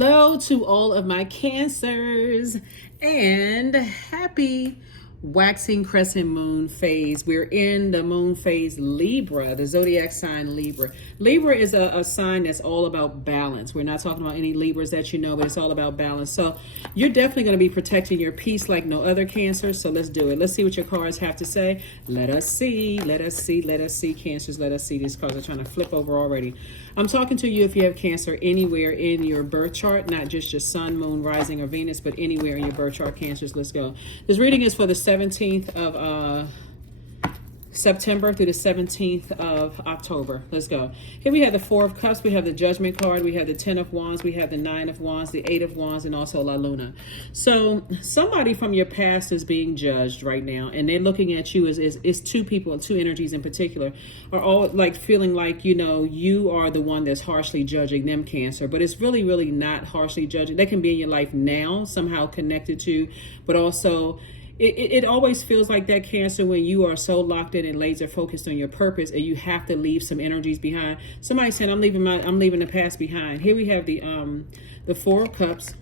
Hello to all of my Cancers and happy waxing crescent moon phase. We're in the moon phase Libra, the zodiac sign Libra. Libra is a sign that's all about balance. We're not talking about any Libras that you know, but it's all about balance. So you're definitely going to be protecting your peace like no other Cancer. So let's do it. Let's see what your cards have to say. Let us see, Cancers. Let us see. These cards are trying to flip over already. I'm talking to you if you have Cancer anywhere in your birth chart, not just your sun, moon, rising, or Venus, but anywhere in your birth chart, Cancers. Let's go. This reading is for the 17th of September through the 17th of October. Let's go. Here we have the Four of Cups. We have the Judgment card. We have the Ten of Wands. We have the Nine of Wands, the Eight of Wands, and also La Luna. So somebody from your past is being judged right now, and they're looking at you as two people, two energies in particular, are all like feeling like, you know, you are the one that's harshly judging them, Cancer. But it's really, really not harshly judging. They can be in your life now, somehow connected to, but also it always feels like that, Cancer, when you are so locked in and laser focused on your purpose, and you have to leave some energies behind. Somebody said, I'm leaving the past behind. Here we have the Four of Cups.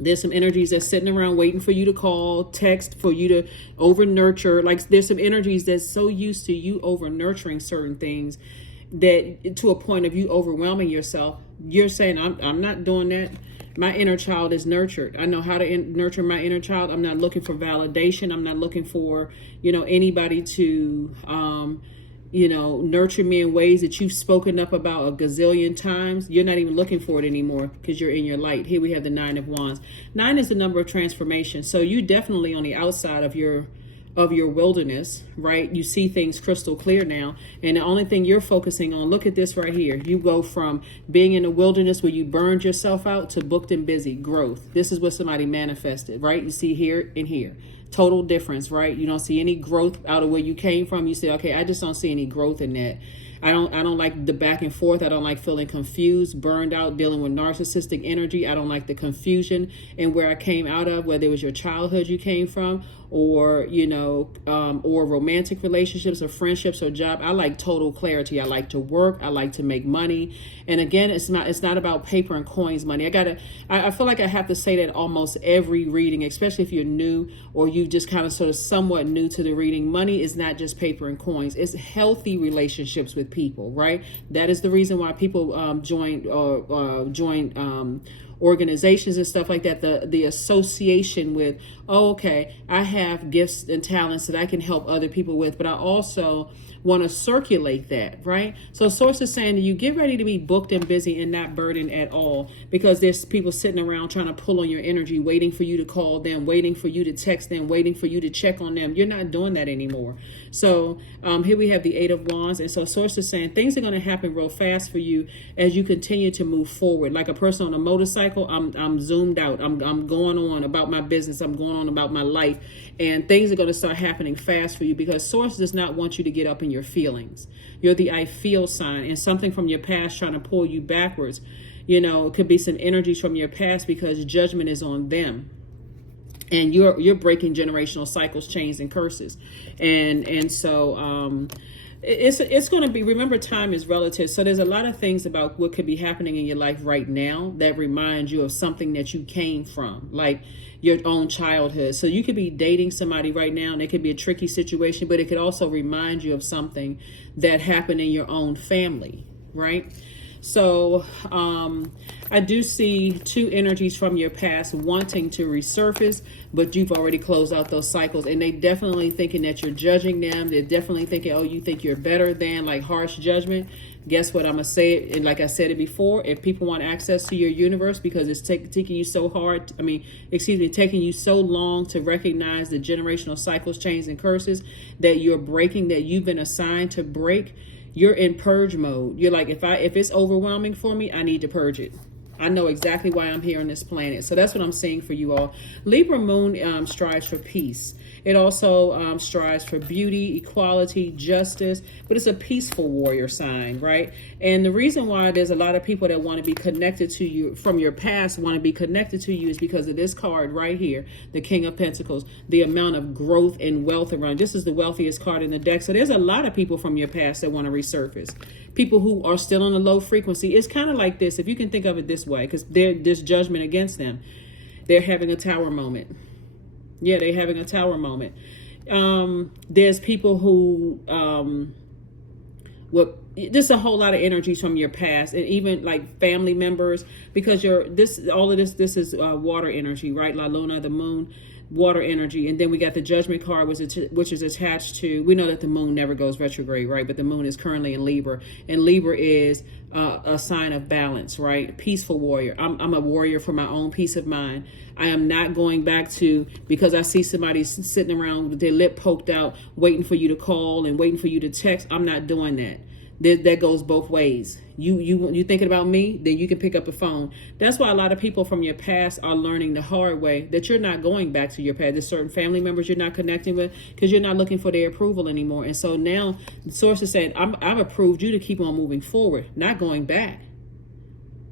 There's some energies that's sitting around waiting for you to call, text, for you to over nurture. Like there's some energies that's so used to you over nurturing certain things that to a point of you overwhelming yourself. You're saying, I'm not doing that. My inner child is nurtured. I know how to nurture my inner child. I'm not looking for validation. I'm not looking for, anybody to, nurture me in ways that you've spoken up about a gazillion times. You're not even looking for it anymore because you're in your light. Here we have the Nine of Wands. 9 is the number of transformation. So you definitely on the outside of your wilderness, right? You see things crystal clear now, and the only thing you're focusing on, look at this right here, you go from being in the wilderness where you burned yourself out to booked and busy growth. This is what somebody manifested, right? You see here and here, total difference, right? You don't see any growth out of where you came from. You say, okay, I just don't see any growth in that. I don't like the back and forth. I don't like feeling confused, burned out, dealing with narcissistic energy. I don't like the confusion in where I came out of, whether it was your childhood you came from, or or romantic relationships or friendships or job. I like total clarity. I like to work. I like to make money. And again, it's not about paper and coins money. I feel like I have to say that almost every reading, especially if you're new or you just kind of sort of somewhat new to the reading. Money is not just paper and coins. It's healthy relationships with people, right? That is the reason why people join organizations and stuff like that. The association with, okay, I have gifts and talents that I can help other people with, but I also want to circulate that, right? So Source is saying that you get ready to be booked and busy and not burdened at all, because there's people sitting around trying to pull on your energy, waiting for you to call them, waiting for you to text them, waiting for you to check on them. You're not doing that anymore. So here we have the Eight of Wands. And so Source is saying things are going to happen real fast for you as you continue to move forward. Like a person on a motorcycle, I'm zoomed out. I'm going on about my business. I'm going on about my life. And things are going to start happening fast for you, because Source does not want you to get up in your feelings. You're the I feel sign, and something from your past trying to pull you backwards. It could be some energies from your past because judgment is on them. And you're breaking generational cycles, chains, and curses. And so it's going to be, remember, time is relative. So there's a lot of things about what could be happening in your life right now that remind you of something that you came from, like your own childhood. So you could be dating somebody right now and it could be a tricky situation, but it could also remind you of something that happened in your own family, right? So I do see two energies from your past wanting to resurface, but you've already closed out those cycles, and they definitely thinking that you're judging them. They're definitely thinking, oh, you think you're better than, like harsh judgment. Guess what? I'm going to say it. And like I said it before, if people want access to your universe because it's taking you so hard, taking you so long to recognize the generational cycles, chains, and curses that you're breaking, that you've been assigned to break, you're in purge mode. You're like, if it's overwhelming for me, I need to purge it. I know exactly why I'm here on this planet. So that's what I'm saying for you all. Libra moon strives for peace. It also strives for beauty, equality, justice, but it's a peaceful warrior sign, right? And the reason why there's a lot of people that want to be connected to you from your past, want to be connected to you, is because of this card right here, the King of Pentacles, the amount of growth and wealth around. This is the wealthiest card in the deck. So there's a lot of people from your past that want to resurface. People who are still on a low frequency. It's kind of like this, if you can think of it this way, because there's judgment against them. They're having a tower moment. Yeah, they're having a tower moment. There's people who, just a whole lot of energies from your past, and even like family members, because all of this is water energy, right? La Luna, the moon, water energy. And then we got the judgment card, which is attached to, we know that the moon never goes retrograde, right? But the moon is currently in Libra, and Libra is a sign of balance, right? Peaceful warrior. I'm a warrior for my own peace of mind. I am not going back to, because I see somebody sitting around with their lip poked out, waiting for you to call and waiting for you to text. I'm not doing that. That goes both ways. You thinking about me, then you can pick up the phone. That's why a lot of people from your past are learning the hard way that you're not going back to your past. There's certain family members you're not connecting with because you're not looking for their approval anymore. And so now the source is saying, I've approved you to keep on moving forward, not going back.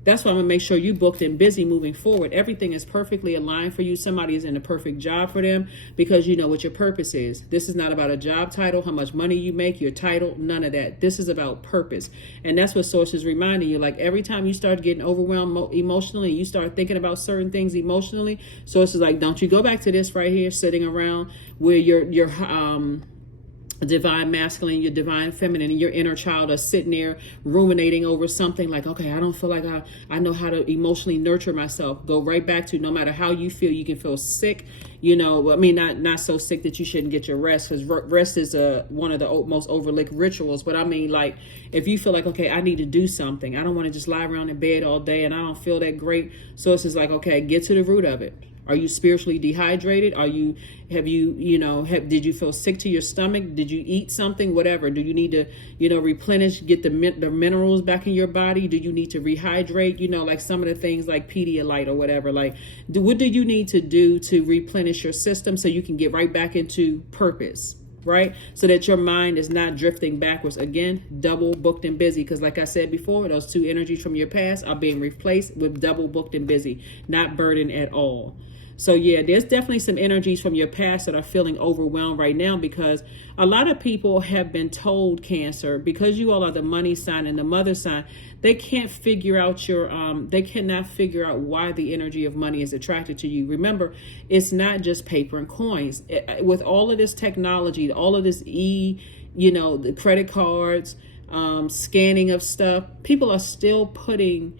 That's why I'm going to make sure you booked and busy moving forward. Everything is perfectly aligned for you. Somebody is in a perfect job for them because you know what your purpose is. This is not about a job title, how much money you make, your title, none of that. This is about purpose. And that's what Source is reminding you. Like every time you start getting overwhelmed emotionally, you start thinking about certain things emotionally, Source is like, don't you go back to this right here, sitting around where your divine masculine, your divine feminine, and your inner child are sitting there ruminating over something like, okay, I don't feel like I know how to emotionally nurture myself. Go right back to, no matter how you feel, you can feel sick, not so sick that you shouldn't get your rest, because rest is one of the most overlooked rituals. But I mean, like, if you feel like, okay, I need to do something, I don't want to just lie around in bed all day and I don't feel that great. So it's just like, okay, get to the root of it. Are you spiritually dehydrated? Did you feel sick to your stomach? Did you eat something? Whatever. Do you need to, replenish, get the minerals back in your body? Do you need to rehydrate? Like some of the things like Pedialyte or whatever. Like, what do you need to do to replenish your system so you can get right back into purpose? Right? So that your mind is not drifting backwards. Again, double booked and busy. Because like I said before, those two energies from your past are being replaced with double booked and busy, not burdened at all. So yeah, there's definitely some energies from your past that are feeling overwhelmed right now, because a lot of people have been told, Cancer, because you all are the money sign and the mother sign, they can't figure out they cannot figure out why the energy of money is attracted to you. Remember, it's not just paper and coins. With all of this technology, all of this the credit cards, scanning of stuff, people are still putting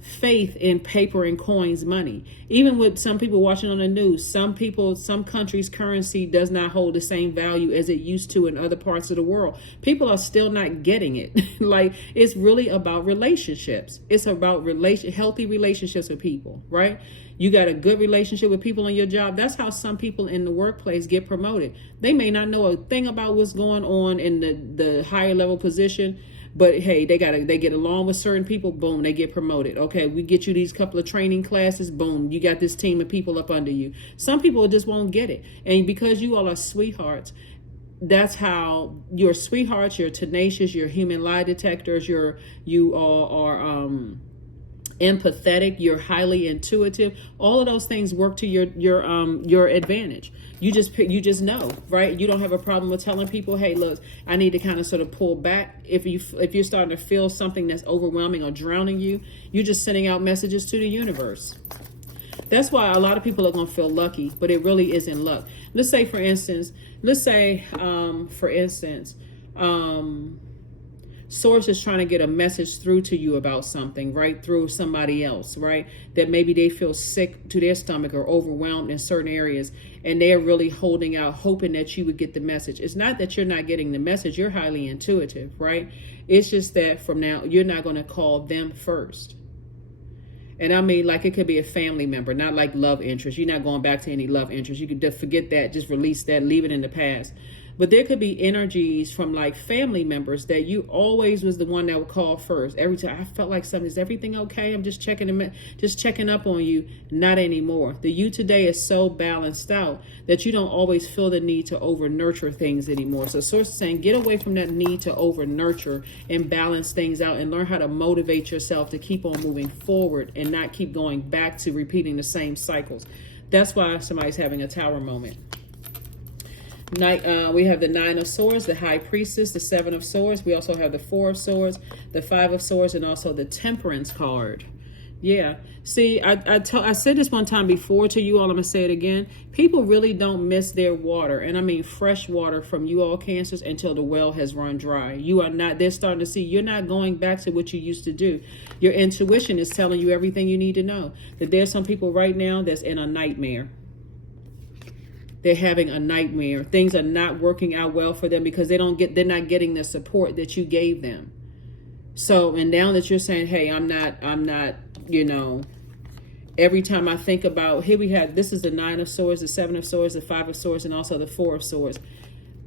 faith in paper and coins money. Even with some people watching on the news, some countries' currency does not hold the same value as it used to in other parts of the world. People are still not getting it. Like, it's really about relationships. It's about healthy relationships with people, right? You got a good relationship with people on your job. That's how some people in the workplace get promoted. They may not know a thing about what's going on in the higher level position, but hey, they get along with certain people, boom, they get promoted. Okay, we get you these couple of training classes, boom, you got this team of people up under you. Some people just won't get it. And because you all are sweethearts, that's how you're sweethearts, you're tenacious, you're human lie detectors, you all are empathetic, you're highly intuitive. All of those things work to your advantage. You just know, right? You don't have a problem with telling people, hey, look, I need to kind of sort of pull back. If you're starting to feel something that's overwhelming or drowning you, you're just sending out messages to the universe. That's why a lot of people are going to feel lucky, but it really isn't luck. Let's say, for instance, Source is trying to get a message through to you about something, right? Through somebody else, right? That maybe they feel sick to their stomach or overwhelmed in certain areas, and they're really holding out, hoping that you would get the message. It's not that you're not getting the message. You're highly intuitive, right? It's just that from now, you're not going to call them first. And I mean, like, it could be a family member, not like love interest. You're not going back to any love interest. You could just forget that, just release that, leave it in the past. But there could be energies from like family members that you always was the one that would call first. Every time I felt like something, is everything okay? I'm just checking up on you. Not anymore. The you today is so balanced out that you don't always feel the need to over nurture things anymore. So Source is saying, get away from that need to over nurture and balance things out, and learn how to motivate yourself to keep on moving forward and not keep going back to repeating the same cycles. That's why somebody's having a tower moment. We have the Nine of Swords, the High Priestess, the Seven of Swords. We also have the Four of Swords, the Five of Swords, and also the Temperance card. Yeah. See, I said this one time before to you all. I'm going to say it again. People really don't miss their water. And I mean fresh water from you all Cancers until the well has run dry. You are not, they're starting to see you're not going back to what you used to do. Your intuition is telling you everything you need to know. That there's some people right now that's in a nightmare. They're having a nightmare. Things are not working out well for them because they're not getting the support that you gave them. So, and now that you're saying, hey, I'm not, you know, every time I think about, here we have, this is the Nine of Swords, the Seven of Swords, the Five of Swords, and also the Four of Swords.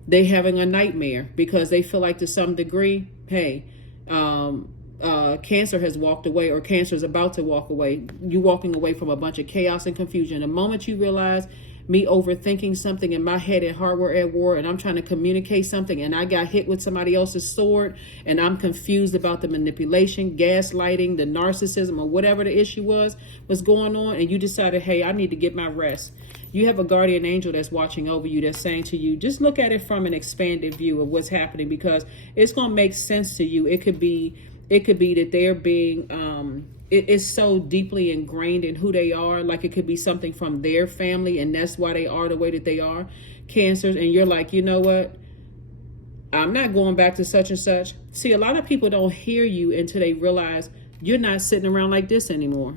They having a nightmare because they feel like to some degree, hey, Cancer has walked away, or Cancer is about to walk away. You walking away from a bunch of chaos and confusion. The moment you realize me overthinking something in my head and heart were at war, and I'm trying to communicate something, and I got hit with somebody else's sword, and I'm confused about the manipulation, gaslighting, the narcissism, or whatever the issue was going on, and you decided, hey, I need to get my rest. You have a guardian angel that's watching over you, that's saying to you, just look at it from an expanded view of what's happening, because it's going to make sense to you. It could be that they're being it is so deeply ingrained in who they are. Like it could be something from their family, and that's why they are the way that they are, Cancers. And you're like, you know what? I'm not going back to such and such. See, a lot of people don't hear you until they realize you're not sitting around like this anymore.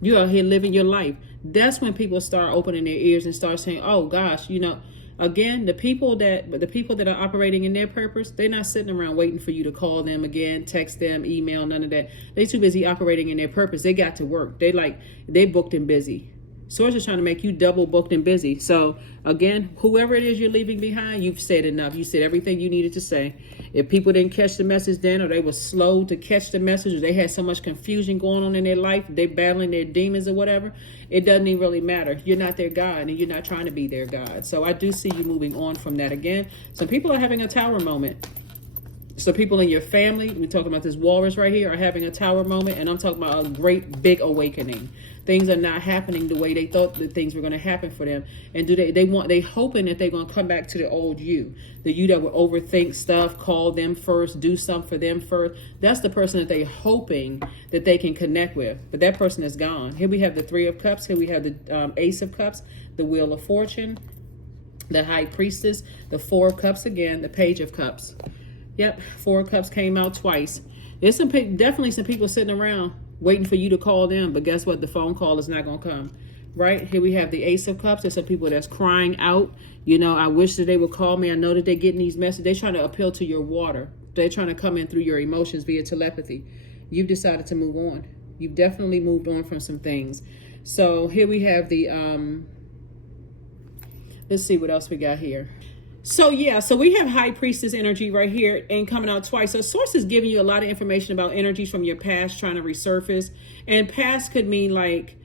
You're out here living your life. That's when people start opening their ears and start saying, oh gosh, you know, again, the people that are operating in their purpose, they're not sitting around waiting for you to call them again, text them, email, none of that. They're too busy operating in their purpose. They got to work. They booked and busy. Source is trying to make you double booked and busy. So again, whoever it is you're leaving behind, you've said enough. You said everything you needed to say. If people didn't catch the message then, or they were slow to catch the message, or they had so much confusion going on in their life, they're battling their demons or whatever, it doesn't even really matter. You're not their God, and you're not trying to be their God. So I do see you moving on from that again. Some people are having a tower moment. So people in your family, we're talking about this walrus right here, are having a tower moment, and I'm talking about a great big awakening. Things are not happening the way they thought that things were going to happen for them. And they hoping that they're going to come back to the old you, the you that would overthink stuff, call them first, do something for them first. That's the person that they're hoping that they can connect with. But that person is gone. Here we have the Three of Cups. Here we have the Ace of Cups, the Wheel of Fortune, the High Priestess, the Four of Cups again, the Page of Cups. Yep, Four of Cups came out twice. There's definitely some people sitting around waiting for you to call them, but guess what? The phone call is not going to come, right? Here we have the Ace of Cups. There's some people that's crying out. You know, I wish that they would call me. I know that they're getting these messages. They're trying to appeal to your water. They're trying to come in through your emotions via telepathy. You've decided to move on. You've definitely moved on from some things. So here we have the, let's see what else we got here. So yeah, so we have High Priestess energy right here and coming out twice. So Source is giving you a lot of information about energies from your past trying to resurface. And past could mean like,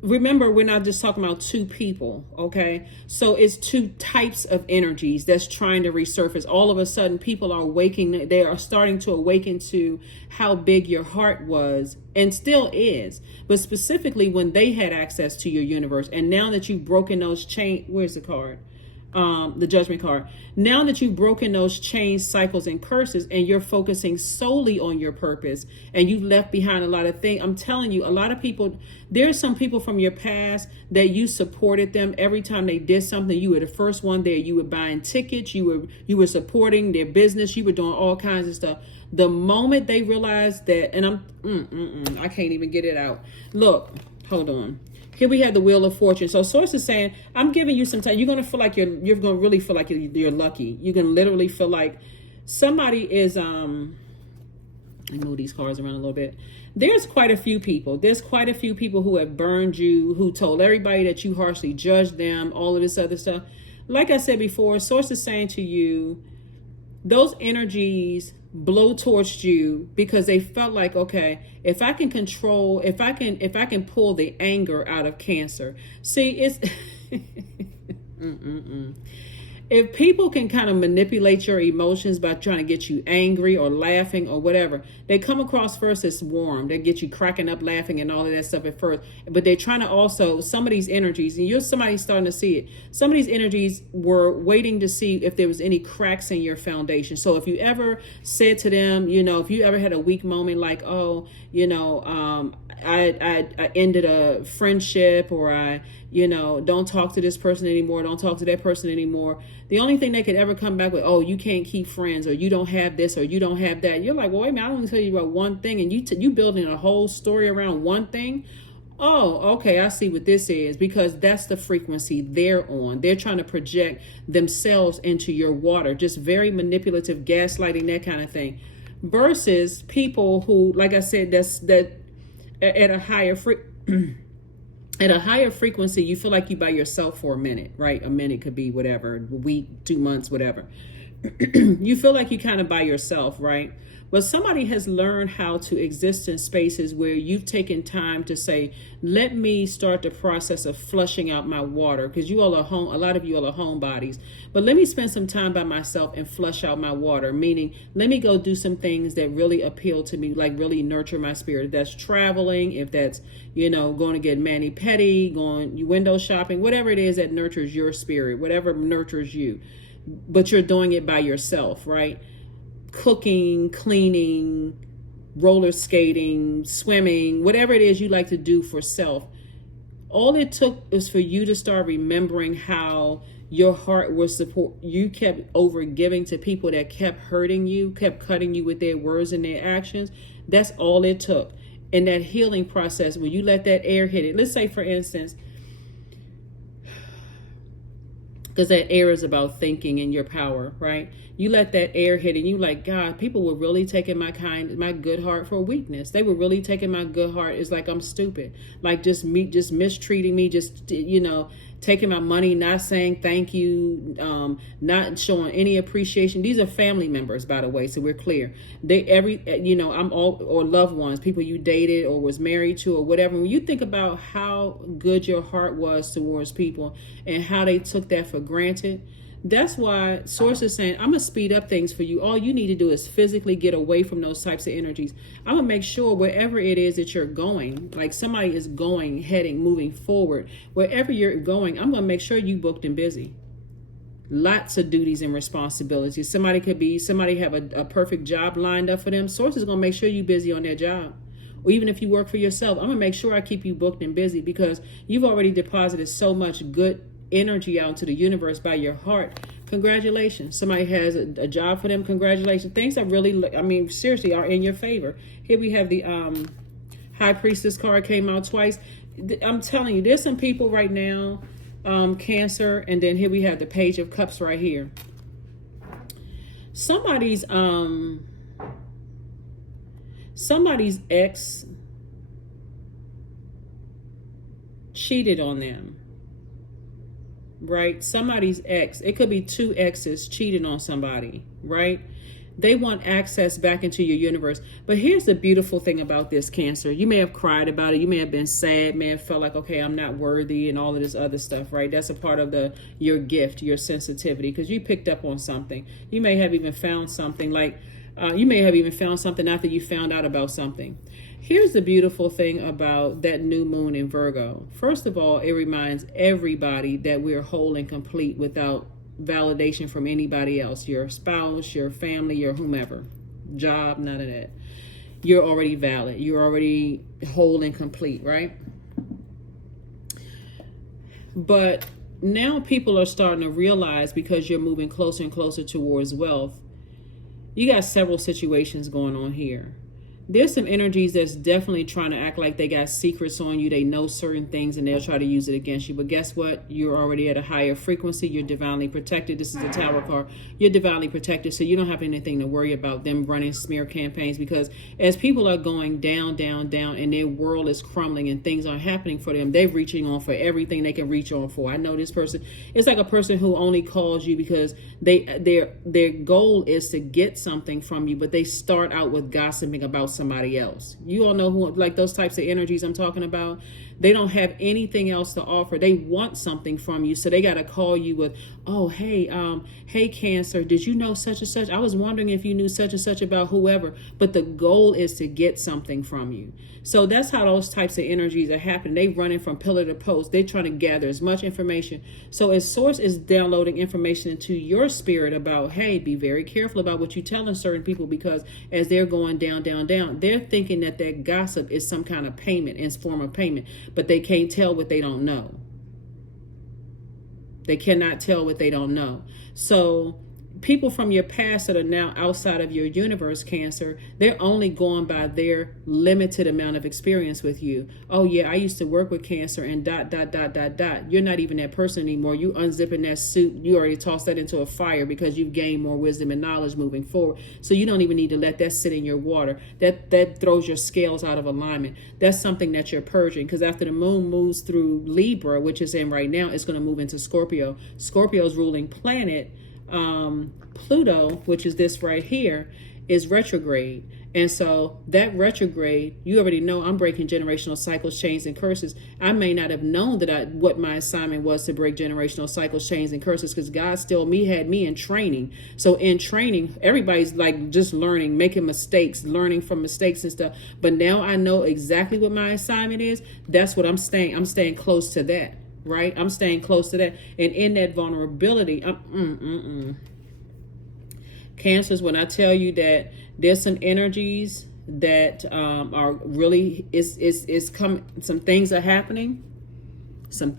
remember, we're not just talking about two people, okay? So it's two types of energies that's trying to resurface. All of a sudden, people are waking, they are starting to awaken to how big your heart was and still is. But specifically when they had access to your universe. And now that you've broken those chains, where's the card? The Judgment card. Now that you've broken those chains, cycles, and curses, and you're focusing solely on your purpose, and you've left behind a lot of things, I'm telling you, a lot of people, there's some people from your past that you supported them every time they did something. You were the first one there. You were buying tickets. You were supporting their business. You were doing all kinds of stuff. The moment they realized that, and I can't even get it out. Look, hold on. Here we have the Wheel of Fortune. So Source is saying, I'm giving you some time. You're going to feel like you're going to really feel like you're lucky. You can literally feel like somebody is, let me move these cards around a little bit. There's quite a few people. There's quite a few people who have burned you, who told everybody that you harshly judged them, all of this other stuff. Like I said before, Source is saying to you, those energies blow towards you because they felt like, okay, if I can control, if I can pull the anger out of Cancer. See, it's if people can kind of manipulate your emotions by trying to get you angry or laughing or whatever, they come across first as warm. They get you cracking up, laughing, and all of that stuff at first. But they're trying to also, some of these energies, and somebody's starting to see it. Some of these energies were waiting to see if there was any cracks in your foundation. So if you ever said to them, if you ever had a weak moment like, oh, I ended a friendship, or I don't talk to this person anymore, don't talk to that person anymore. The only thing they could ever come back with, oh, you can't keep friends, or you don't have this, or you don't have that. You're like, well, wait a minute, I only tell you about one thing, and you building a whole story around one thing. Oh, okay, I see what this is, because that's the frequency they're on. They're trying to project themselves into your water, just very manipulative, gaslighting, that kind of thing. Versus people who, like I said, that at a higher at a higher frequency, you feel like you by yourself for a minute, right? A minute could be whatever, a week, 2 months, whatever. You feel like you kind of by yourself, right? But somebody has learned how to exist in spaces where you've taken time to say, let me start the process of flushing out my water, because you all are home. A lot of you all are homebodies, but let me spend some time by myself and flush out my water. Meaning, let me go do some things that really appeal to me, like really nurture my spirit. If that's traveling, if that's, going to get mani-pedi, going window shopping, whatever it is that nurtures your spirit, whatever nurtures you, but you're doing it by yourself, right? Cooking, cleaning, roller skating, swimming, whatever it is you like to do for self. All it took is for you to start remembering how your heart was support. You kept over giving to people that kept hurting you, kept cutting you with their words and their actions. That's all it took. In that healing process, when you let that air hit it, let's say, for instance, because that air is about thinking and your power, right? You let that air hit and you like, God, people were really taking my good heart for weakness. They were really taking my good heart. It's like I'm stupid. Like just mistreating me, taking my money, not saying thank you, not showing any appreciation. These are family members, by the way, so we're clear. I'm all, or loved ones, people you dated or was married to or whatever. When you think about how good your heart was towards people and how they took that for granted, that's why Source is saying, I'm going to speed up things for you. All you need to do is physically get away from those types of energies. I'm going to make sure wherever it is that you're going, like somebody is going, heading, moving forward, wherever you're going, I'm going to make sure you booked and busy. Lots of duties and responsibilities. Somebody have a perfect job lined up for them. Source is going to make sure you're busy on their job. Or even if you work for yourself, I'm going to make sure I keep you booked and busy, because you've already deposited so much good energy out into the universe by your heart. Congratulations. Somebody has a job for them. Congratulations. Things that really, seriously, are in your favor. Here we have the High Priestess card came out twice. I'm telling you, there's some people right now, Cancer, and then here we have the Page of Cups right here. Somebody's ex cheated on them. Right? Somebody's ex, it could be two exes cheating on somebody, right? They want access back into your universe. But here's the beautiful thing about this, Cancer. You may have cried about it. You may have been sad, may have felt like, okay, I'm not worthy and all of this other stuff, right? That's a part of your gift, your sensitivity, because you picked up on something. You may have even found something after you found out about something. Here's the beautiful thing about that new moon in Virgo. First of all, it reminds everybody that we're whole and complete without validation from anybody else. Your spouse, your family, your whomever. Job, none of that. You're already valid. You're already whole and complete, right? But now people are starting to realize, because you're moving closer and closer towards wealth, you got several situations going on here. There's some energies that's definitely trying to act like they got secrets on you. They know certain things and they'll try to use it against you. But guess what? You're already at a higher frequency. You're divinely protected. This is the Tower card. You're divinely protected, so you don't have anything to worry about them running smear campaigns, because as people are going down, down, down, and their world is crumbling and things aren't happening for them, they're reaching on for everything they can reach on for. I know this person. It's like a person who only calls you because their goal is to get something from you, but they start out with gossiping about somebody somebody else. You all know who, like those types of energies I'm talking about. They don't have anything else to offer. They want something from you, so they got to call you with, oh, hey Cancer, did you know such and such? I was wondering if you knew such and such about whoever. But the goal is to get something from you. So that's how those types of energies are happening. They running from pillar to post. They're trying to gather as much information. So as source is downloading information into your spirit about, hey, be very careful about what you're telling certain people, because as they're going down, they're thinking that that gossip is some kind of payment, in form of payment, but they can't tell what they don't know. They cannot tell what they don't know. So people from your past that are now outside of your universe, Cancer, they're only going by their limited amount of experience with you. Oh yeah, I used to work with Cancer and ... You're not even that person anymore. You unzipping that suit, you already tossed that into a fire because you've gained more wisdom and knowledge moving forward. So you don't even need to let that sit in your water. That throws your scales out of alignment. That's something that you're purging, because after the moon moves through Libra, which is in right now, it's going to move into Scorpio. Scorpio's ruling planet, Pluto, which is this right here, is retrograde. And so that retrograde, you already know I'm breaking generational cycles, chains, and curses. I may not have known what my assignment was to break generational cycles, chains, and curses, because God still had me in training. So in training, everybody's like just learning, making mistakes, learning from mistakes and stuff. But now I know exactly what my assignment is. That's what I'm staying close to that. Right? I'm staying close to that. And in that vulnerability, Cancers, when I tell you that there's some energies that are really, is coming, some things are happening. Some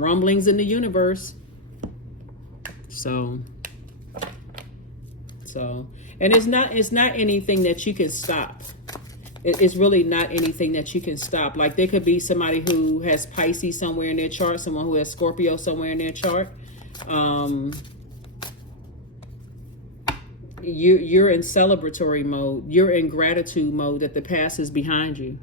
rumblings in the universe. So, and it's not anything that you can stop. It's really not anything that you can stop. Like there could be somebody who has Pisces somewhere in their chart, someone who has Scorpio somewhere in their chart. You're in celebratory mode. You're in gratitude mode that the past is behind you.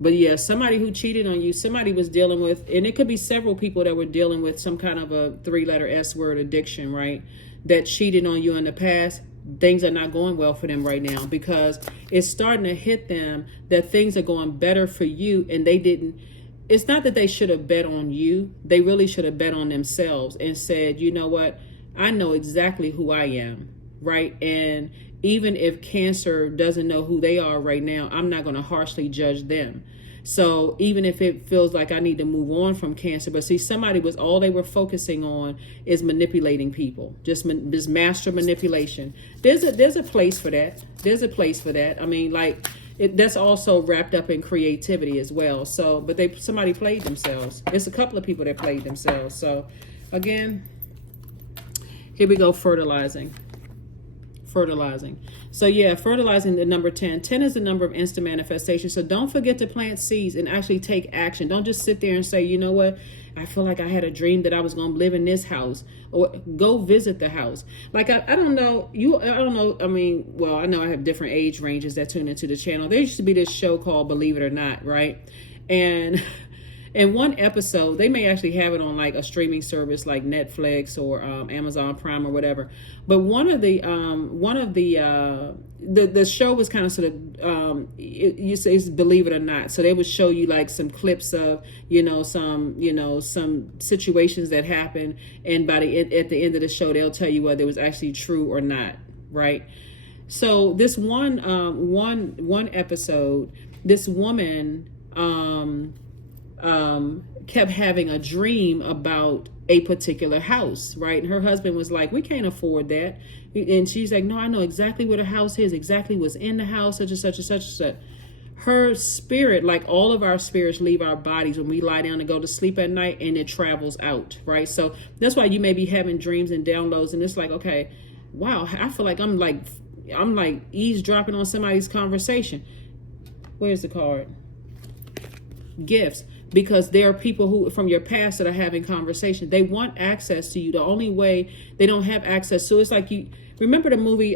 But yeah, somebody who cheated on you, somebody was dealing with, and it could be several people that were dealing with some kind of a 3-letter S word addiction, right? That cheated on you in the past. Things are not going well for them right now, because it's starting to hit them that things are going better for you, and they didn't. It's not that they should have bet on you. They really should have bet on themselves and said, you know what? I know exactly who I am, right? And even if Cancer doesn't know who they are right now, I'm not going to harshly judge them. So even if it feels like I need to move on from Cancer, but see, somebody was, all they were focusing on is manipulating people, just master manipulation. There's a place for that. There's a place for that. I mean, like that's also wrapped up in creativity as well. So, but somebody played themselves. It's a couple of people that played themselves. So again, here we go. Fertilizing. So yeah, fertilizing, the number 10. 10 is the number of instant manifestation. So don't forget to plant seeds and actually take action. Don't just sit there and say, you know what, I feel like I had a dream that I was going to live in this house, or go visit the house. Like, I don't know. I mean, well, I know I have different age ranges that tune into the channel. There used to be this show called Believe It or Not, right? And in one episode, they may actually have it on like a streaming service like Netflix or Amazon Prime or whatever. But the show was kind of sort of you say it's Believe It or Not. So they would show you like some clips of some situations that happened, and at the end of the show they'll tell you whether it was actually true or not, right? So this one episode, this woman kept having a dream about a particular house, right? And her husband was like, we can't afford that. And she's like, no, I know exactly where the house is, exactly what's in the house, such and such and such and such. Her spirit, like all of our spirits, leave our bodies when we lie down and go to sleep at night, and it travels out, right? So that's why you may be having dreams and downloads, and it's like, okay, wow, I feel like I'm like eavesdropping on somebody's conversation. Where's the card? Gifts. Because there are people who from your past that are having conversations. They want access to you. The only way they don't have access. So it's like, you remember the movie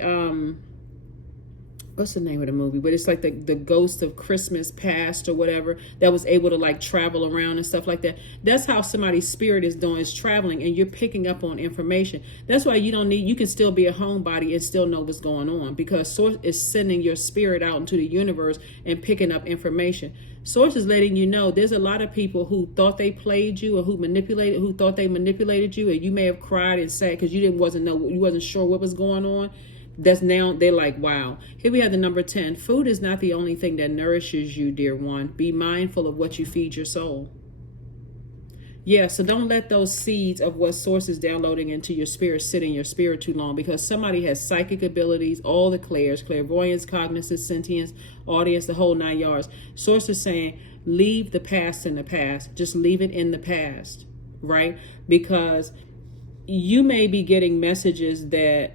what's the name of the movie? But it's like the ghost of Christmas past or whatever that was able to like travel around and stuff like that. That's how somebody's spirit is doing, is traveling, and you're picking up on information. That's why you can still be a homebody and still know what's going on, because Source is sending your spirit out into the universe and picking up information. Source is letting you know there's a lot of people who thought they played you, or who thought they manipulated you, and you may have cried and sad because you wasn't sure what was going on. That's now they're like, wow. Here we have the number 10. Food is not the only thing that nourishes you, dear one. Be mindful of what you feed your soul. Yeah, so don't let those seeds of what Source is downloading into your spirit sit in your spirit too long, because somebody has psychic abilities, all the clairs, clairvoyance, cognizance, sentience, audience, the whole 9 yards. Source is saying, leave the past in the past. Just leave it in the past, right? Because you may be getting messages that,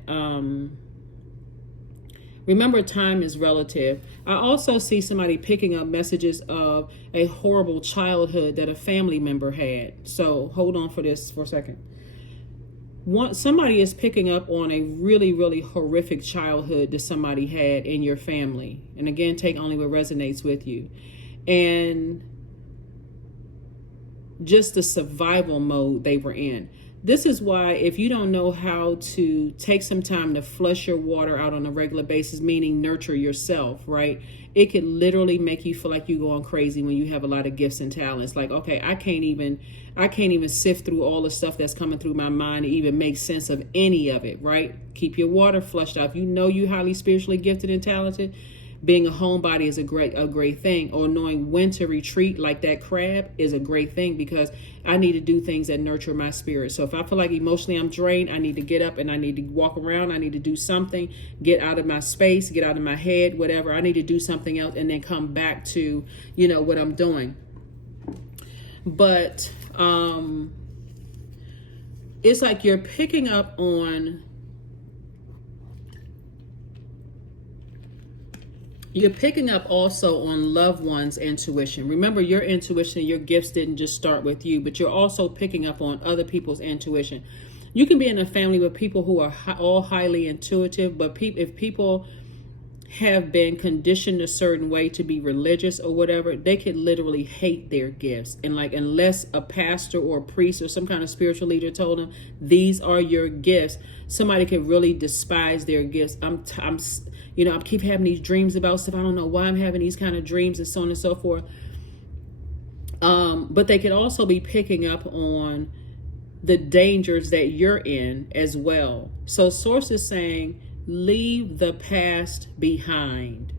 remember, time is relative. I also see somebody picking up messages of a horrible childhood that a family member had. So hold on for this for a second. Somebody is picking up on a really, really horrific childhood that somebody had in your family. And again, take only what resonates with you. And just the survival mode they were in. This is why if you don't know how to take some time to flush your water out on a regular basis, meaning nurture yourself, right? It can literally make you feel like you're going crazy when you have a lot of gifts and talents. Like, okay, I can't even sift through all the stuff that's coming through my mind to even make sense of any of it, right? Keep your water flushed out. If you know you're highly spiritually gifted and talented, being a homebody is a great thing. Or knowing when to retreat like that crab is a great thing, because I need to do things that nurture my spirit. So if I feel like emotionally I'm drained, I need to get up and I need to walk around. I need to do something, get out of my space, get out of my head, whatever. I need to do something else and then come back to, what I'm doing. But it's like you're picking up on also on loved ones' intuition. Remember, your intuition and your gifts didn't just start with you, but you're also picking up on other people's intuition. You can be in a family with people who are all highly intuitive, but if people have been conditioned a certain way to be religious or whatever, they could literally hate their gifts. And like, unless a pastor or a priest or some kind of spiritual leader told them, these are your gifts, somebody could really despise their gifts. I keep having these dreams about stuff. I don't know why I'm having these kind of dreams, and so on and so forth. But they could also be picking up on the dangers that you're in as well. So Source is saying, leave the past behind.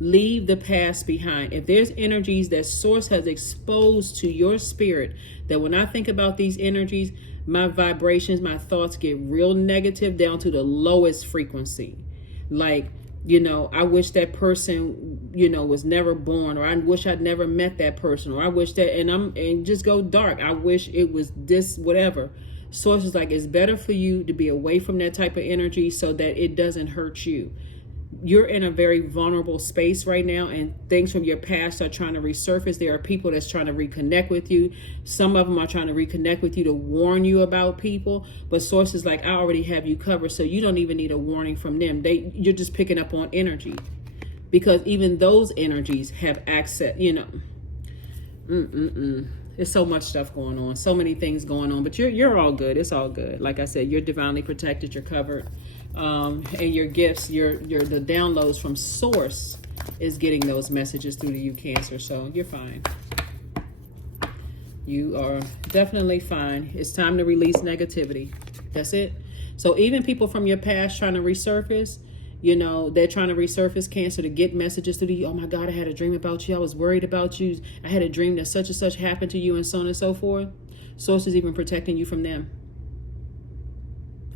Leave the past behind. If there's energies that Source has exposed to your spirit, that when I think about these energies, my vibrations, my thoughts get real negative down to the lowest frequency. Like, I wish that person, was never born, or I wish I'd never met that person, or I wish that, and just go dark. I wish it was this, whatever. Source is like, it's better for you to be away from that type of energy so that it doesn't hurt you. You're in a very vulnerable space right now, and things from your past are trying to resurface. There are people that's trying to reconnect with you. Some of them are trying to reconnect with you to warn you about people, but Source is like, I already have you covered, so you don't even need a warning from them. You're just picking up on energy, because even those energies have access. There's so much stuff going on, so many things going on, but you're all good. It's all good. Like I said, you're divinely protected. You're covered. And your gifts, the downloads from Source is getting those messages through to you, Cancer. So you're fine. You are definitely fine. It's time to release negativity. That's it. So even people from your past trying to resurface, they're trying to resurface, Cancer, to get messages through to you. Oh my God, I had a dream about you. I was worried about you. I had a dream that such and such happened to you, and so on and so forth. Source is even protecting you from them.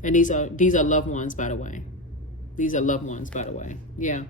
And these are loved ones, by the way. These are loved ones, by the way. Yeah.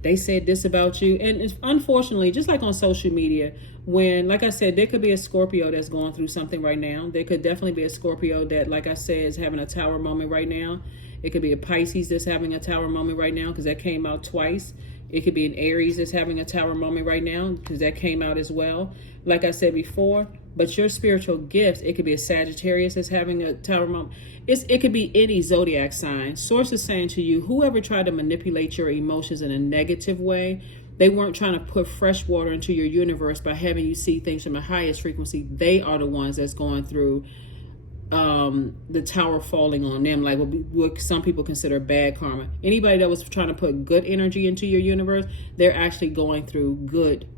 They said this about you. And it's, unfortunately, just like on social media, when, like I said, there could be a Scorpio that's going through something right now. There could definitely be a Scorpio that, like I said, is having a tower moment right now. It could be a Pisces that's having a tower moment right now, because that came out twice. It could be an Aries that's having a tower moment right now, because that came out as well. Like I said before, but your spiritual gifts, it could be a Sagittarius that's having a tower moment. It could be any zodiac sign. Source is saying to you, whoever tried to manipulate your emotions in a negative way, they weren't trying to put fresh water into your universe by having you see things from the highest frequency. They are the ones that's going through the tower falling on them, like what some people consider bad karma. Anybody that was trying to put good energy into your universe, they're actually going through good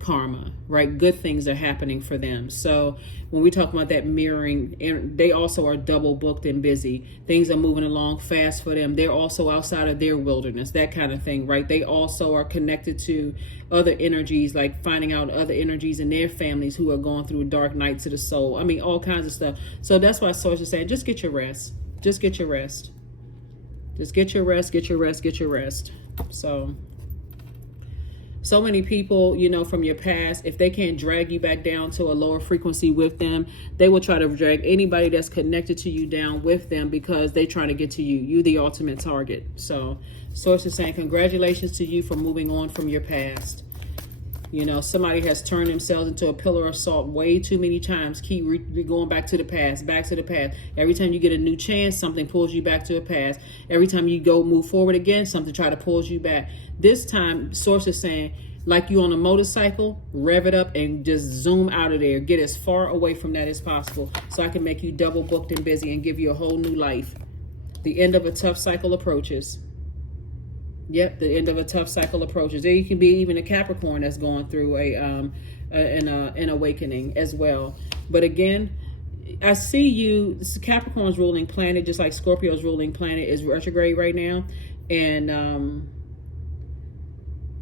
karma, right? Good things are happening for them. So when we talk about that mirroring, they also are double booked and busy. Things are moving along fast for them. They're also outside of their wilderness, that kind of thing, right? They also are connected to other energies, like finding out other energies in their families who are going through dark nights of the soul. I mean, all kinds of stuff. So that's why Source is saying, just get your rest. Just get your rest. Just get your rest, get your rest, get your rest. So many people, you know, from your past, if they can't drag you back down to a lower frequency with them, they will try to drag anybody that's connected to you down with them, because they're trying to get to you. You're the ultimate target. So Source is saying congratulations to you for moving on from your past. You know, somebody has turned themselves into a pillar of salt way too many times. Keep going back to the past, back to the past. Every time you get a new chance, something pulls you back to the past. Every time you go move forward again, something try to pull you back. This time, Source is saying, like you on a motorcycle, rev it up and just zoom out of there. Get as far away from that as possible, so I can make you double booked and busy and give you a whole new life. The end of a tough cycle approaches. Yep, the end of a tough cycle approaches. There you can be even a Capricorn that's going through an awakening as well. But again, I see you, Capricorn's ruling planet, just like Scorpio's ruling planet, is retrograde right now. And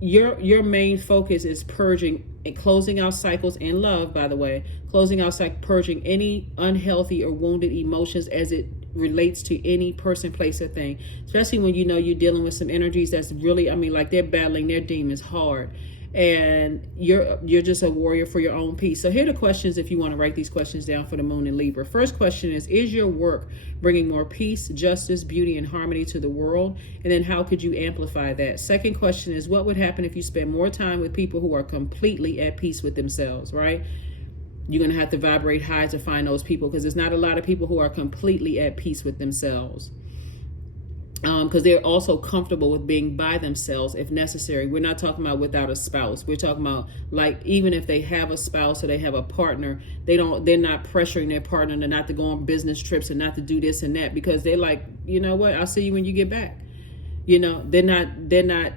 your main focus is purging and closing out cycles in love, by the way. Closing out purging any unhealthy or wounded emotions as it relates to any person, place, or thing. Especially when you know you're dealing with some energies that's really, I mean, like they're battling their demons hard. And you're just a warrior for your own peace. So here are the questions, if you want to write these questions down, for the moon in Libra. First question is your work bringing more peace, justice, beauty, and harmony to the world? And then how could you amplify that? Second question is, what would happen if you spend more time with people who are completely at peace with themselves, right? You're going to have to vibrate high to find those people, because there's not a lot of people who are completely at peace with themselves. Because they're also comfortable with being by themselves if necessary. We're not talking about without a spouse. We're talking about, like, even if they have a spouse or they have a partner, they're not pressuring their partner to not to go on business trips and not to do this and that, because they're like, you know what, I'll see you when you get back. You know, they're not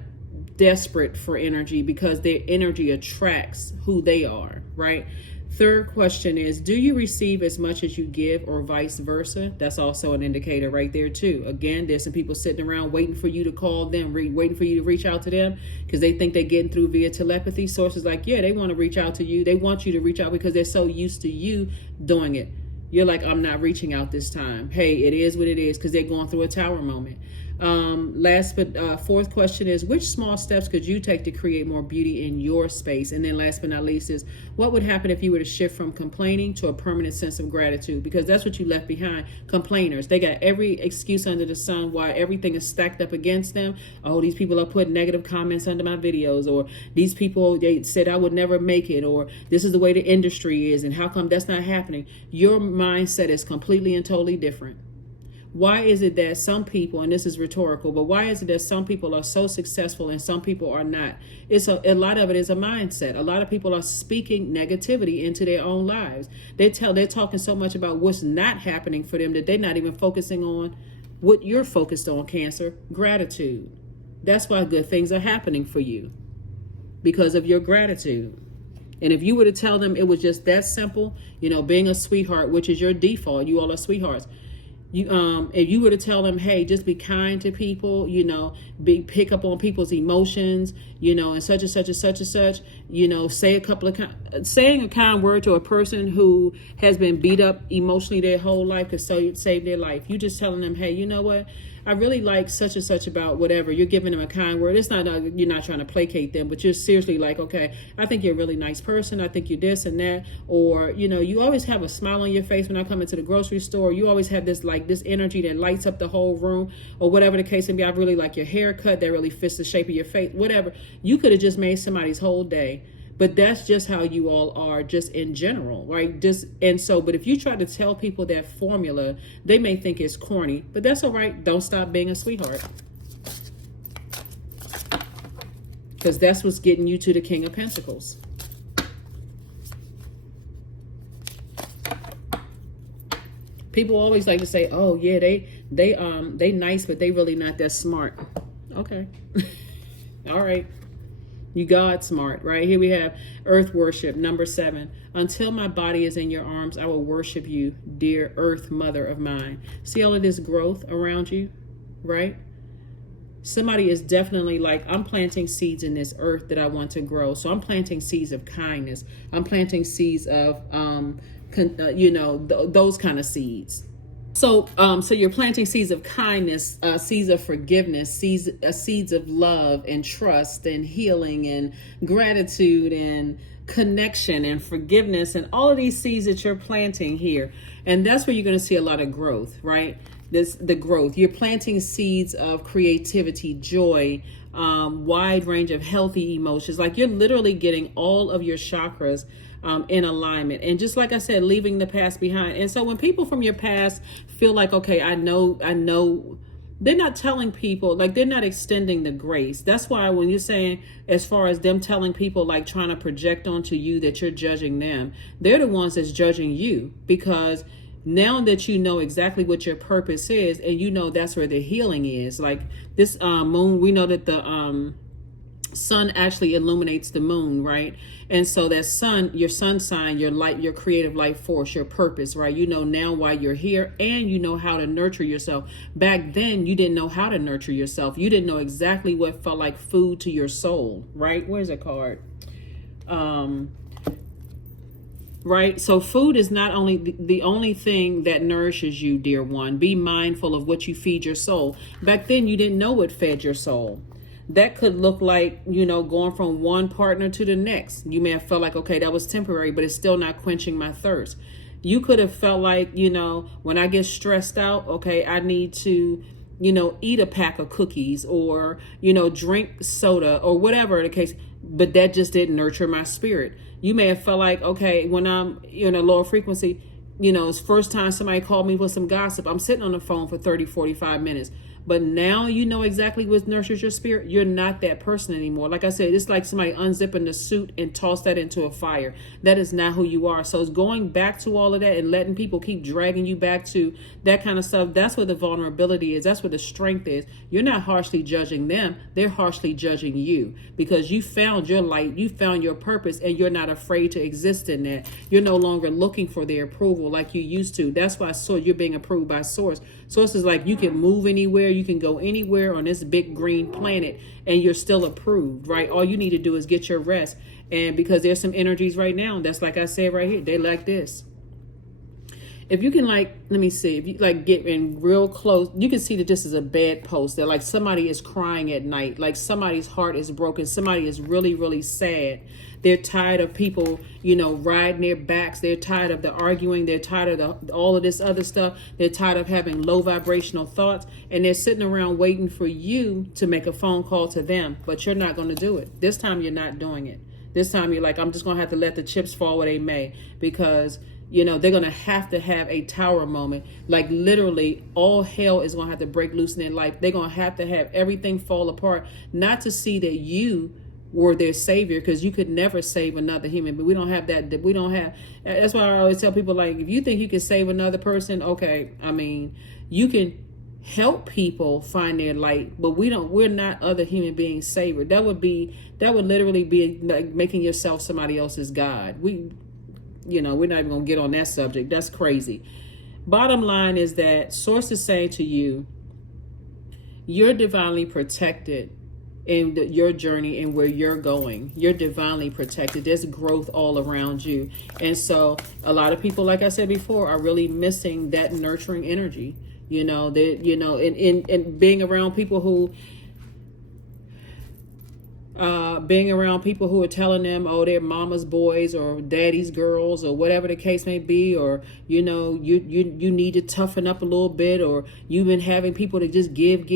desperate for energy, because their energy attracts who they are, right? Third question is, do you receive as much as you give, or vice versa? That's also an indicator right there too. Again, there's some people sitting around waiting for you to call them, waiting for you to reach out to them, because they think they're getting through via telepathy. Sources like, yeah, they want to reach out to you. They want you to reach out because they're so used to you doing it. You're like, I'm not reaching out this time. Hey, it is what it is, because they're going through a tower moment. Fourth question is, which small steps could you take to create more beauty in your space? And then last but not least is, what would happen if you were to shift from complaining to a permanent sense of gratitude? Because that's what you left behind. Complainers. They got every excuse under the sun why everything is stacked up against them. Oh, these people are putting negative comments under my videos, or these people, they said I would never make it, or this is the way the industry is, and how come that's not happening? Your mindset is completely and totally different. Why is it that some people, and this is rhetorical, but why is it that some people are so successful and some people are not? It's a lot of it is a mindset. A lot of people are speaking negativity into their own lives. They're talking so much about what's not happening for them that they're not even focusing on what you're focused on, Cancer: gratitude. That's why good things are happening for you, because of your gratitude. And if you were to tell them it was just that simple, you know, being a sweetheart, which is your default, you all are sweethearts. If you were to tell them, hey, just be kind to people, you know, pick up on people's emotions, you know, and such and such and such and such, you know, saying a kind word to a person who has been beat up emotionally their whole life could save their life. You just telling them, hey, you know what? I really like such and such about whatever. You're giving them a kind word. It's not, you're not trying to placate them, but you're seriously like, okay, I think you're a really nice person. I think you're this and that. Or, you know, you always have a smile on your face when I come into the grocery store. You always have this, like, this energy that lights up the whole room, or whatever the case may be. I really like your haircut. That really fits the shape of your face, whatever. You could have just made somebody's whole day. But that's just how you all are, just in general, right? But if you try to tell people that formula, they may think it's corny, but that's all right. Don't stop being a sweetheart. Because that's what's getting you to the King of Pentacles. People always like to say, oh yeah, they nice, but they really not that smart. Okay. All right. You God smart, right? Here we have earth worship, number 7. Until my body is in your arms, I will worship you, dear earth mother of mine. See all of this growth around you, right? Somebody is definitely like, I'm planting seeds in this earth that I want to grow. So I'm planting seeds of kindness. I'm planting seeds of, those kind of seeds. So you're planting seeds of kindness, seeds of forgiveness, seeds of love and trust and healing and gratitude and connection and forgiveness and all of these seeds that you're planting here. And that's where you're going to see a lot of growth, right? The growth. You're planting seeds of creativity, joy, wide range of healthy emotions. Like you're literally getting all of your chakras in alignment. And just like I said, leaving the past behind. And so when people from your past feel like, okay, I know, they're not telling people, like they're not extending the grace. That's why when you're saying, as far as them telling people, like trying to project onto you that you're judging them, they're the ones that's judging you, because now that you know exactly what your purpose is, and you know that's where the healing is. Like this moon, we know that the sun actually illuminates the moon, right? And so that sun, your sun sign, your light, your creative life force, your purpose, right? You know now why you're here, and you know how to nurture yourself. Back then, you didn't know how to nurture yourself. You didn't know exactly what felt like food to your soul, right? Where's a card? Right? So food is not only the only thing that nourishes you, dear one. Be mindful of what you feed your soul. Back then, you didn't know what fed your soul. That could look like, going from one partner to the next. You may have felt like, okay, that was temporary, but it's still not quenching my thirst. You could have felt like, when I get stressed out, okay, I need to, eat a pack of cookies or, drink soda or whatever the case, but that just didn't nurture my spirit. You may have felt like, okay, when I'm in a lower frequency, it's first time somebody called me with some gossip, I'm sitting on the phone for 30, 45 minutes. But now you know exactly what nurtures your spirit. You're not that person anymore. Like I said, it's like somebody unzipping the suit and toss that into a fire. That is not who you are. So it's going back to all of that and letting people keep dragging you back to that kind of stuff. That's where the vulnerability is. That's where the strength is. You're not harshly judging them. They're harshly judging you, because you found your light, you found your purpose, and you're not afraid to exist in that. You're no longer looking for their approval like you used to. That's why you're being approved by Source. Source is like, you can move anywhere, you can go anywhere on this big green planet, and you're still approved, right? All you need to do is get your rest. And because there's some energies right now, that's like I said right here, they like this. If you can, like, let me see, if you like get in real close, you can see that this is a bed post. That like somebody is crying at night, like somebody's heart is broken. Somebody is really, really sad. They're tired of people, riding their backs. They're tired of the arguing. They're tired of all of this other stuff. They're tired of having low vibrational thoughts. And they're sitting around waiting for you to make a phone call to them. But you're not going to do it. This time you're not doing it. This time you're like, I'm just going to have to let the chips fall where they may. Because they're going to have a tower moment. Like literally all hell is going to have to break loose in their life. They're going to have everything fall apart, not to see that you were their savior, because you could never save another human. But we don't have that. That's why I always tell people, like, if you think you can save another person, okay, I mean, you can help people find their light, but we're not other human beings savior. That would literally be like making yourself somebody else's God. We're not even gonna get on that subject. That's crazy. Bottom line is that Source is saying to you, you're divinely protected in your journey and where you're going. You're divinely protected. There's growth all around you. And so a lot of people, like I said before, are really missing that nurturing energy. You know, that, you know, and being around people who are telling them, oh, they're mama's boys or daddy's girls or whatever the case may be, or, you know, you need to toughen up a little bit, or you've been having people to just give.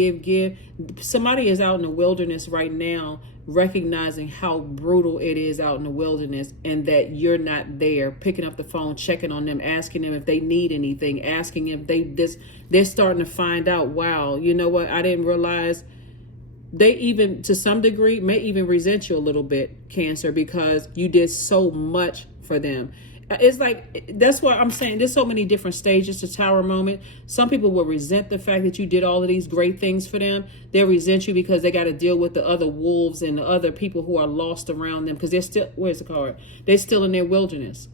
Somebody is out in the wilderness right now recognizing how brutal it is out in the wilderness, and that you're not there picking up the phone, checking on them, asking them if they need anything, asking if they're starting to find out, wow, you know what, I didn't realize. They even, to some degree, may even resent you a little bit, Cancer, because you did so much for them. It's like, that's why I'm saying there's so many different stages to Tower moment. Some people will resent the fact that you did all of these great things for them. They'll resent you because they got to deal with the other wolves and the other people who are lost around them, because they're still, where's the card? They're still in their wilderness.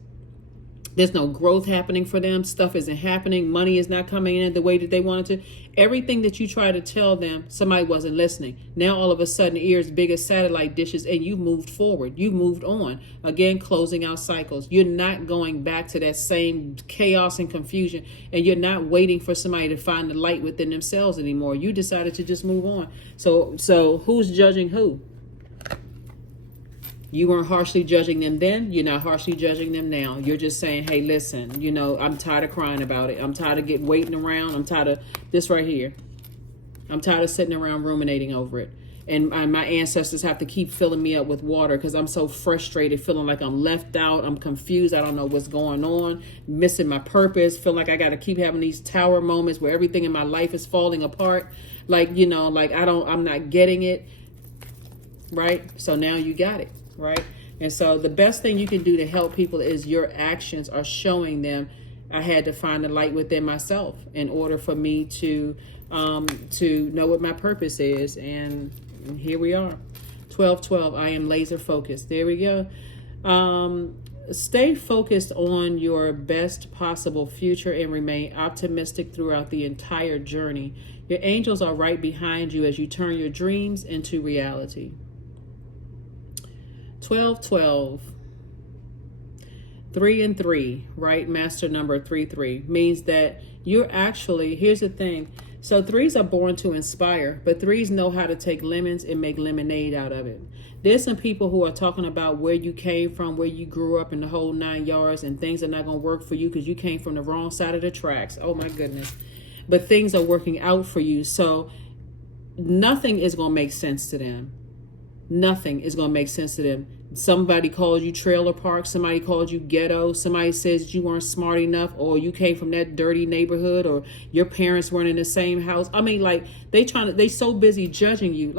There's no growth happening for them. Stuff isn't happening. Money is not coming in the way that they wanted to. Everything that you try to tell them, somebody wasn't listening. Now all of a sudden, ears big as satellite dishes, and you moved forward. You moved on. Again, closing out cycles. You're not going back to that same chaos and confusion, and you're not waiting for somebody to find the light within themselves anymore. You decided to just move on. So who's judging who? You weren't harshly judging them then. You're not harshly judging them now. You're just saying, hey, listen, you know, I'm tired of crying about it. I'm tired of waiting around. I'm tired of this right here. I'm tired of sitting around ruminating over it. And my ancestors have to keep filling me up with water because I'm so frustrated, feeling like I'm left out. I'm confused. I don't know what's going on, missing my purpose, feel like I got to keep having these tower moments where everything in my life is falling apart. Like, you know, like I'm not getting it. Right? So now you got it. Right? And so the best thing you can do to help people is your actions are showing them I had to find the light within myself in order for me to know what my purpose is. And here we are. 12:12. I am laser focused. There we go. Stay focused on your best possible future and remain optimistic throughout the entire journey. Your angels are right behind you as you turn your dreams into reality. 12:12. 3 and 3, right? Master number 3 means that you're actually, here's the thing. So 3s are born to inspire, but 3s know how to take lemons and make lemonade out of it. There's some people who are talking about where you came from, where you grew up in the whole 9 yards, and things are not going to work for you because you came from the wrong side of the tracks. Oh my goodness. But things are working out for you. So nothing is going to make sense to them. Nothing is going to make sense to them. Somebody called you trailer park. Somebody called you ghetto. Somebody says you weren't smart enough, or you came from that dirty neighborhood, or your parents weren't in the same house. I mean, like they so busy judging you.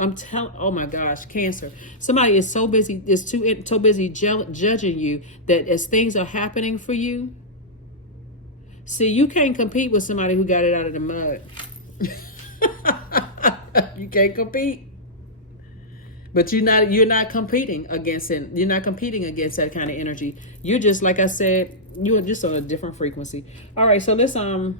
Oh my gosh, Cancer. Somebody is so busy, judging you that as things are happening for you, see, you can't compete with somebody who got it out of the mud. You can't compete. But you're not competing against it. You're not competing against that kind of energy. You're just, like I said, you're just on a different frequency. All right, so let's some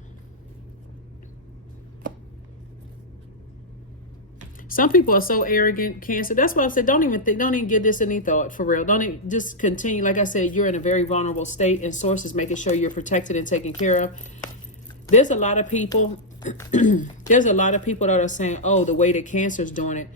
people are so arrogant, Cancer. That's why I said don't even give this any thought, for real. Don't even, just continue. Like I said, you're in a very vulnerable state, and Source is making sure you're protected and taken care of. There's a lot of people that are saying, oh, the way that Cancer's doing it,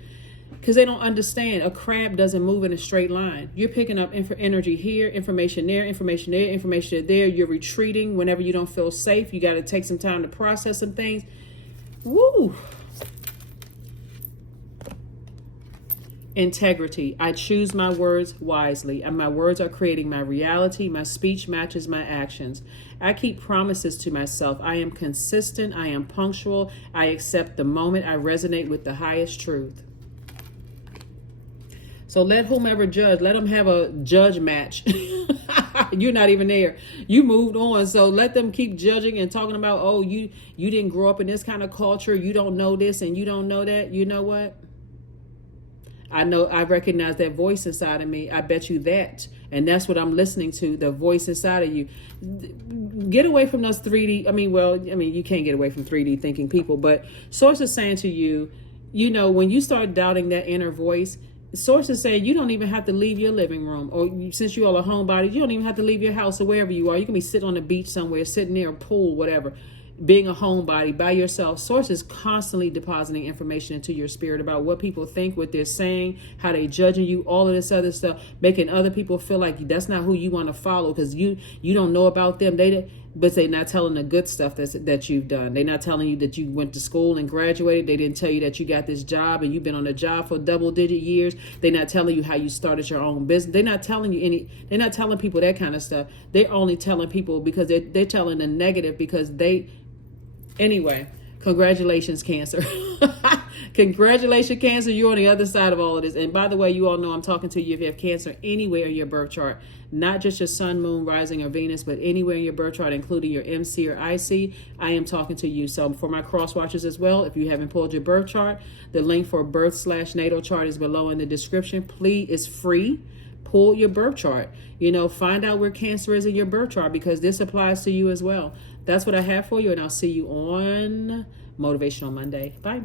because they don't understand. A crab doesn't move in a straight line. You're picking up energy here, information there, information there, information there. You're retreating whenever you don't feel safe. You got to take some time to process some things. Woo! Integrity. I choose my words wisely, and my words are creating my reality. My speech matches my actions. I keep promises to myself. I am consistent. I am punctual. I accept the moment. I resonate with the highest truth. So let whomever judge, let them have a judge match. You're not even there. You moved on. So let them keep judging and talking about, oh, you didn't grow up in this kind of culture. You don't know this and you don't know that. You know what? I recognize that voice inside of me. I bet you that. And that's what I'm listening to, the voice inside of you. Get away from those 3D. You can't get away from 3D thinking people. But Source is saying to you, you know, when you start doubting that inner voice, Sources say you don't even have to leave your living room, or since you all are homebodies, you don't even have to leave your house or wherever you are. You can be sitting on the beach somewhere, sitting near a pool, whatever. being a homebody by yourself, Source is constantly depositing information into your spirit about what people think, what they're saying, how they judging you, all of this other stuff, making other people feel like that's not who you want to follow because you don't know about them. But they're not telling the good stuff that you've done. They're not telling you that you went to school and graduated. They didn't tell you that you got this job and you've been on the job for double-digit years. They're not telling you how you started your own business. They're not telling you they're not telling people that kind of stuff. They're only telling people because they're telling the negative because anyway, congratulations, Cancer. Congratulations, Cancer. You're on the other side of all of this. And by the way, you all know I'm talking to you if you have Cancer anywhere in your birth chart, not just your sun, moon, rising, or Venus, but anywhere in your birth chart, including your MC or IC. I am talking to you. So for my cross watchers as well, if you haven't pulled your birth chart, the link for birth/natal chart is below in the description. Please, it's free. Pull your birth chart. Find out where Cancer is in your birth chart because this applies to you as well. That's what I have for you, and I'll see you on Motivational Monday. Bye.